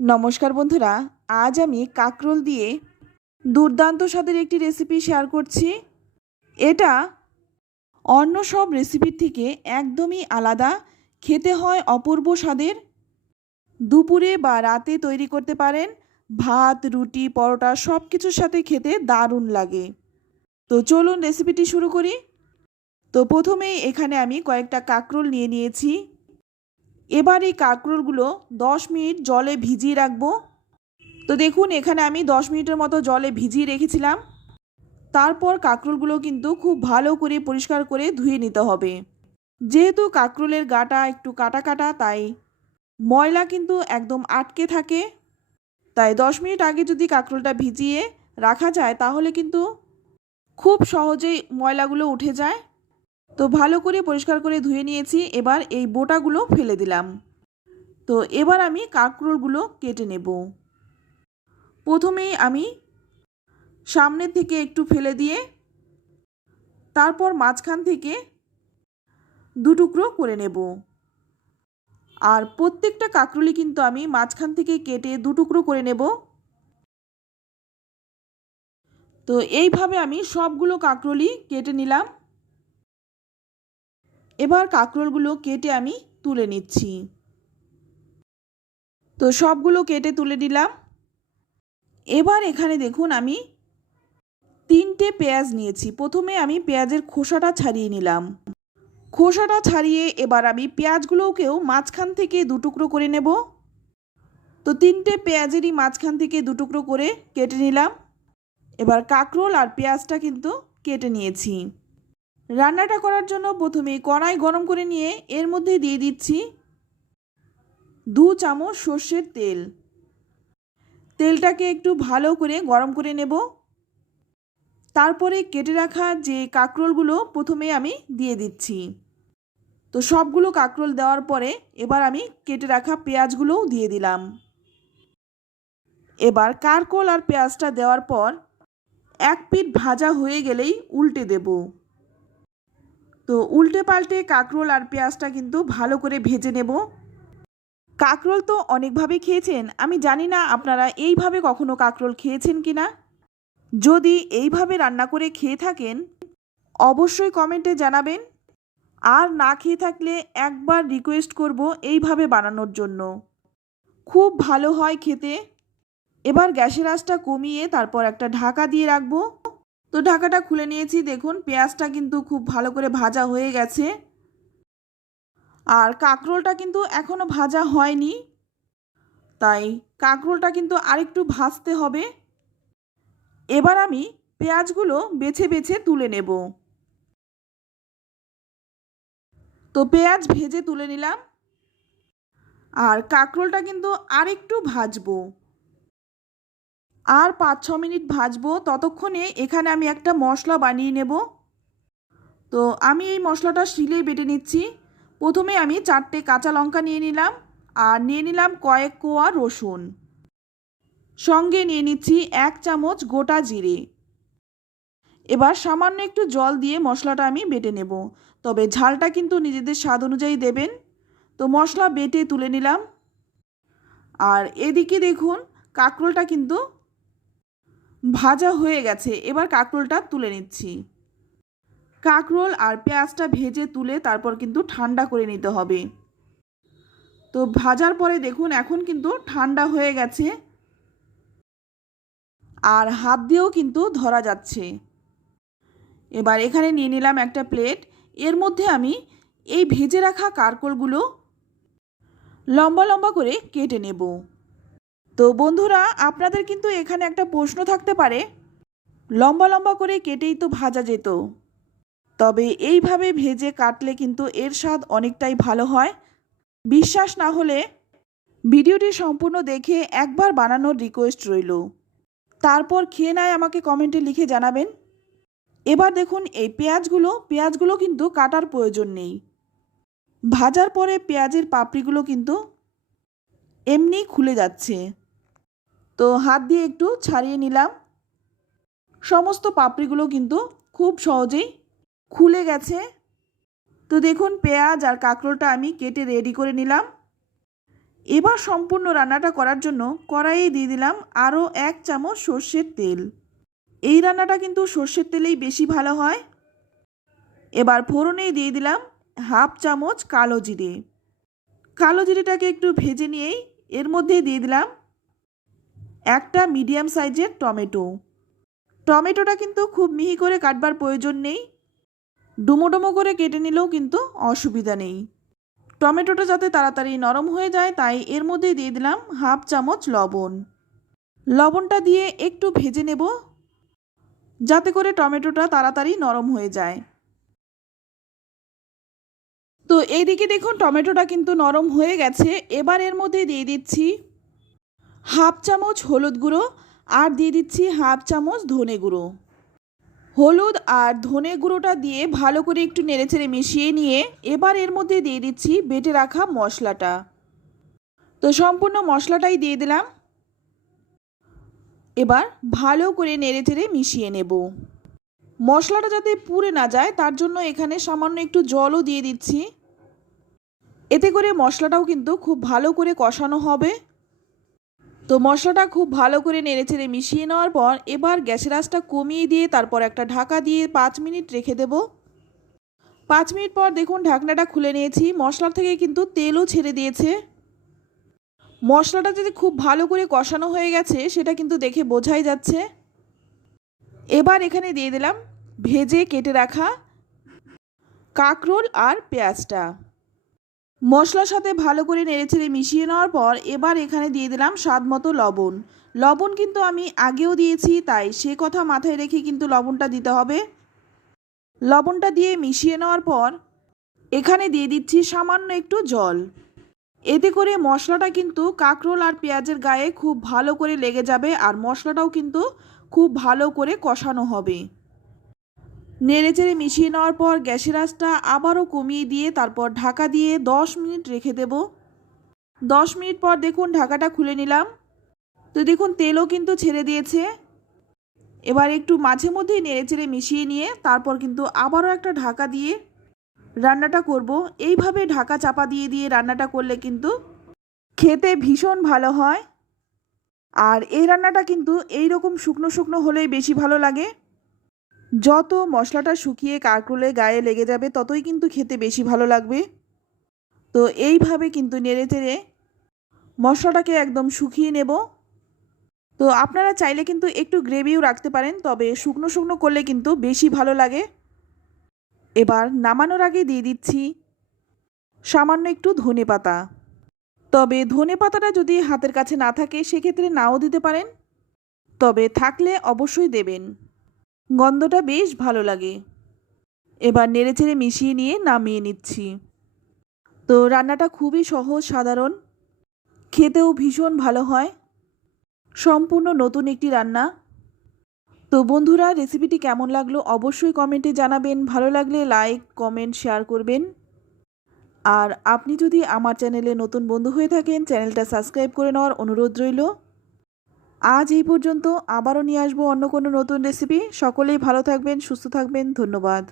নমস্কার বন্ধুরা, আজ আমি কাকরোল দিয়ে দুর্দান্ত স্বাদের একটি রেসিপি শেয়ার করছি। এটা অন্য সব রেসিপির থেকে একদমই আলাদা, খেতে হয় অপূর্ব স্বাদের। দুপুরে বা রাতে তৈরি করতে পারেন, ভাত, রুটি, পরোটা সব কিছুর সাথে খেতে দারুণ লাগে। তো চলুন রেসিপিটি শুরু করি। তো প্রথমেই এখানে আমি কয়েকটা কাকরোল নিয়ে নিয়েছি। এবার এই কাঁকরোলগুলো দশ মিনিট জলে ভিজিয়ে রাখব। তো দেখুন, এখানে আমি দশ মিনিটের মতো জলে ভিজিয়ে রেখেছিলাম। তারপর কাঁকরোলগুলো কিন্তু খুব ভালো করে পরিষ্কার করে ধুয়ে নিতে হবে। যেহেতু কাঁকরোলের গাটা একটু কাটা কাটা, তাই ময়লা কিন্তু একদম আটকে থাকে। তাই দশ মিনিট আগে যদি কাঁকরোলটা ভিজিয়ে রাখা যায়, তাহলে কিন্তু খুব সহজেই ময়লাগুলো উঠে যায়। তো ভালো করে পরিষ্কার করে ধুয়ে নিয়েছি, এবার এই বোটাগুলো ফেলে দিলাম। তো এবার আমি কাঁকরোলগুলো কেটে নেব। প্রথমেই আমি সামনের থেকে একটু ফেলে দিয়ে, তারপর মাঝখান থেকে দু টুকরো করে নেব। আর প্রত্যেকটা কাঁকরোলি কিন্তু আমি মাঝখান থেকে কেটে দু টুকরো করে নেব। তো এইভাবে আমি সবগুলো কাঁকরোলি কেটে নিলাম। এবার কাঁকরোলগুলো কেটে আমি তুলে নিচ্ছি। তো সবগুলো কেটে তুলে নিলাম। এবার এখানে দেখুন আমি তিনটে পেঁয়াজ নিয়েছি। প্রথমে আমি পেঁয়াজের খোসাটা ছাড়িয়ে নিলাম। খোসাটা ছাড়িয়ে এবার আমি পেঁয়াজগুলোকেও মাঝখান থেকে দুটুকরো করে নেব। তো তিনটে পেঁয়াজেরই মাঝখান থেকে দুটুকরো করে কেটে নিলাম। এবার কাঁকরোল আর পেঁয়াজটা কিন্তু কেটে নিয়েছি। রান্নাটা করার জন্য প্রথমে কড়াই গরম করে নিয়ে এর মধ্যে দিয়ে দিচ্ছি দু চামচ সর্ষের তেল। তেলটাকে একটু ভালো করে গরম করে নেব। তারপরে কেটে রাখা যে কাঁকরোলগুলো প্রথমে আমি দিয়ে দিচ্ছি। তো সবগুলো কাঁকরোল দেওয়ার পরে এবার আমি কেটে রাখা পেঁয়াজগুলোও দিয়ে দিলাম। এবার কারকোল আর পেঁয়াজটা দেওয়ার পর এক পিঠ ভাজা হয়ে গেলেই উল্টে দেবো। তো উল্টে পাল্টে কাঁকরোল আর পেঁয়াজটা কিন্তু ভালো করে ভেজে নেব। কাঁকরোল তো অনেকভাবে খেয়েছেন, আমি জানি না আপনারা এইভাবে কখনো কাঁকরোল খেয়েছেন কি না। যদি এইভাবে রান্না করে খেয়ে থাকেন, অবশ্যই কমেন্টে জানাবেন। আর না খেয়ে থাকলে একবার রিকোয়েস্ট করব এইভাবে বানানোর জন্য। খুব ভালো হয় খেতে। এবার গ্যাসের আঁচটা কমিয়ে তারপর একটা ঢাকা দিয়ে রাখব। তো ঢাকাটা খুলে নিয়েছি, দেখুন। পেঁয়াজটা কিন্তু খুব ভালো করে ভাজা হয়ে গেছে। আর কাঁকরোলটা কিন্তু এখনও ভাজা হয়নি। তাই কাঁকরোলটা কিন্তু আরেকটু ভাজতে হবে। এবার আমি পেঁয়াজগুলো বেছে বেছে তুলে নেব। তো পেঁয়াজ ভেজে তুলে নিলাম। আর কাঁকরোলটা কিন্তু আরেকটু ভাজবো। আর পাঁচ, ছ মিনিট ভাজবো। ততক্ষণে এখানে আমি একটা মশলা বানিয়ে নেব। তো আমি এই মশলাটা শিলেই বেটে নিচ্ছি। প্রথমে আমি চারটে কাঁচা লঙ্কা নিয়ে নিলাম আর নিয়ে নিলাম কয়েক কোয়া রসুন। সঙ্গে নিয়ে নিচ্ছি এক চামচ গোটা জিরে। এবার সামান্য একটু জল দিয়ে মশলাটা আমি বেটে নেব। তবে ঝালটা কিন্তু নিজেদের স্বাদ অনুযায়ী দেবেন। তো মশলা বেটে তুলে নিলাম। আর এদিকে দেখুন, কাঁকরোলটা কিন্তু ভাজা হয়ে গেছে, এবার কাঁকরোলটা তুলে নিচ্ছি। কাঁকরোল আর পেঁয়াজটা ভেজে তুলে তারপর কিন্তু ঠান্ডা করে নিতে হবে। তো ভাজার পরে দেখুন, এখন কিন্তু ঠান্ডা হয়ে গেছে। আর হাত দিয়েও কিন্তু ধরা যাচ্ছে। এবার এখানে নিয়ে নিলাম একটা প্লেট। এর মধ্যে আমি এই ভেজে রাখা কারকোলগুলো লম্বা লম্বা করে কেটে নেব। তো বন্ধুরা, আপনাদের কিন্তু এখানে একটা প্রশ্ন থাকতে পারে। লম্বা লম্বা করে কেটেই তো ভাজা যেত। তবে এইভাবে ভেজে কাটলে কিন্তু এর স্বাদ অনেকটাই ভালো হয়। বিশ্বাস না হলে ভিডিওটি সম্পূর্ণ দেখে একবার বানানোর রিকোয়েস্ট রইল। তারপর খেয়ে নেয় আমাকে কমেন্টে লিখে জানাবেন। এবার দেখুন, এই পেঁয়াজগুলো পেঁয়াজগুলো কিন্তু কাটার প্রয়োজন নেই। ভাজার পরে পেঁয়াজের পাপড়িগুলো কিন্তু এমনি খুলে যাচ্ছে। তো হাত দিয়ে একটু ছাড়িয়ে নিলাম। সমস্ত পাপড়িগুলো কিন্তু খুব সহজেই খুলে গেছে। তো দেখুন, পেঁয়াজ আর কাঁকরোলটা আমি কেটে রেডি করে নিলাম। এবার সম্পূর্ণ রান্নাটা করার জন্য কড়াইয়ে দিয়ে দিলাম আরও এক চামচ সর্ষের তেল। এই রান্নাটা কিন্তু সর্ষের তেলেই বেশি ভালো হয়। এবার ফোড়নে দিয়ে দিলাম হাফ চামচ কালো জিরে। কালো জিরেটাকে একটু ভেজে নিয়েই এর মধ্যে দিয়ে দিলাম একটা মিডিয়াম সাইজের টমেটো। টমেটোটা কিন্তু খুব মিহি করে কাটবার প্রয়োজন নেই। ডুমো ডুমো করে কেটে নিলেও কিন্তু অসুবিধা নেই। টমেটোটা যাতে তাড়াতাড়ি নরম হয়ে যায়, তাই এর মধ্যে দিয়ে দিলাম হাফ চামচ লবণ। লবণটা দিয়ে একটু ভেজে নেব, যাতে করে টমেটোটা তাড়াতাড়ি নরম হয়ে যায়। তো এইদিকে দেখুন, টমেটোটা কিন্তু নরম হয়ে গেছে। এবার এর মধ্যে দিয়ে দিচ্ছি হাফ চামচ হলুদ গুঁড়ো, আর দিয়ে দিচ্ছি হাফ চামচ ধনে গুঁড়ো। হলুদ আর ধনে গুঁড়োটা দিয়ে ভালো করে একটু নেড়েচেড়ে মিশিয়ে নিয়ে এবার এর মধ্যে দিয়ে দিচ্ছি বেটে রাখা মশলাটা। তো সম্পূর্ণ মশলাটাই দিয়ে দিলাম। এবার ভালো করে নেড়েচেড়ে মিশিয়ে নেব। মশলাটা যাতে পুড়ে না যায়, তার জন্য এখানে সামান্য একটু জলও দিয়ে দিচ্ছি। এতে করে মশলাটাও কিন্তু খুব ভালো করে কষানো হবে। তো মশলাটা খুব ভালো করে নেড়েচেড়ে মিশিয়ে নেওয়ার পর এবার গ্যাসের আঁচটা কমিয়ে দিয়ে তারপর একটা ঢাকা দিয়ে পাঁচ মিনিট রেখে দেব। পাঁচ মিনিট পর দেখুন ঢাকনাটা খুলে নিয়েছি। মশলা থেকে কিন্তু তেলও ছেড়ে দিয়েছে। মশলাটা যদি খুব ভালো করে কষানো হয়ে গেছে, সেটা কিন্তু দেখে বোঝাই যাচ্ছে। এবার এখানে দিয়ে দিলাম ভেজে কেটে রাখা কাঁকরোল আর পেঁয়াজটা। মশলার সাথে ভালো করে নেড়েচেড়ে মিশিয়ে নেওয়ার পর এবার এখানে দিয়ে দিলাম স্বাদ মতো লবণ। লবণ কিন্তু আমি আগেও দিয়েছি, তাই সে কথা মাথায় রেখে কিন্তু লবণটা দিতে হবে। লবণটা দিয়ে মিশিয়ে নেওয়ার পর এখানে দিয়ে দিচ্ছি সামান্য একটু জল। এতে করে মশলাটা কিন্তু কাঁকরোল আর পেঁয়াজের গায়ে খুব ভালো করে লেগে যাবে আর মশলাটাও কিন্তু খুব ভালো করে কষানো হবে। নেড়েচেড়ে মিশিয়ে নেওয়ার পর গ্যাসের আঁচটা আবারও কমিয়ে দিয়ে তারপর ঢাকা দিয়ে দশ মিনিট রেখে দেব। দশ মিনিট পর দেখুন ঢাকাটা খুলে নিলাম। তো দেখুন, তেলও কিন্তু ছেড়ে দিয়েছে। এবার একটু মাঝে মধ্যেই নেড়েচেড়ে মিশিয়ে নিয়ে তারপর কিন্তু আবারও একটা ঢাকা দিয়ে রান্নাটা করব। এইভাবে ঢাকা চাপা দিয়ে দিয়ে রান্নাটা করলে কিন্তু খেতে ভীষণ ভালো হয়। আর এই রান্নাটা কিন্তু এই রকম শুকনো শুকনো হলেই বেশি ভালো লাগে। যত মশলাটা শুকিয়ে কাঁকরোলে গায়ে লেগে যাবে, ততই কিন্তু খেতে বেশি ভালো লাগবে। তো এইভাবে কিন্তু নেড়ে চেড়ে মশলাটাকে একদম শুকিয়ে নেব। তো আপনারা চাইলে কিন্তু একটু গ্রেভিও রাখতে পারেন, তবে শুকনো শুকনো করলে কিন্তু বেশি ভালো লাগে। এবার নামানোর আগে দিয়ে দিচ্ছি সামান্য একটু ধনে পাতা। তবে ধনে পাতাটা যদি হাতের কাছে না থাকে, সেক্ষেত্রে নাও দিতে পারেন। তবে থাকলে অবশ্যই দেবেন। গন্ধটা বেশ ভালো লাগে। এবার নেড়ে নেড়েচেড়ে মিশিয়ে নিয়ে নামিয়ে নিচ্ছি। তো রান্নাটা খুবই সহজ, সাধারণ। খেতেও ভীষণ ভালো হয়। সম্পূর্ণ নতুন একটি রান্না। তো বন্ধুরা, রেসিপিটি কেমন লাগল অবশ্যই কমেন্টে জানাবেন। ভালো লাগলে লাইক কমেন্ট শেয়ার করবেন। আর আপনি যদি আমার চ্যানেলে নতুন বন্ধু হয়ে থাকেন চ্যানেলটা সাবস্ক্রাইব করে নেওয়ার অনুরোধ রইল। আজ এই পর্যন্ত আবারও নিয়ে আসব অন্য কোনো নতুন রেসিপি সকলেই ভালো থাকবেন, সুস্থ থাকবেন। ধন্যবাদ।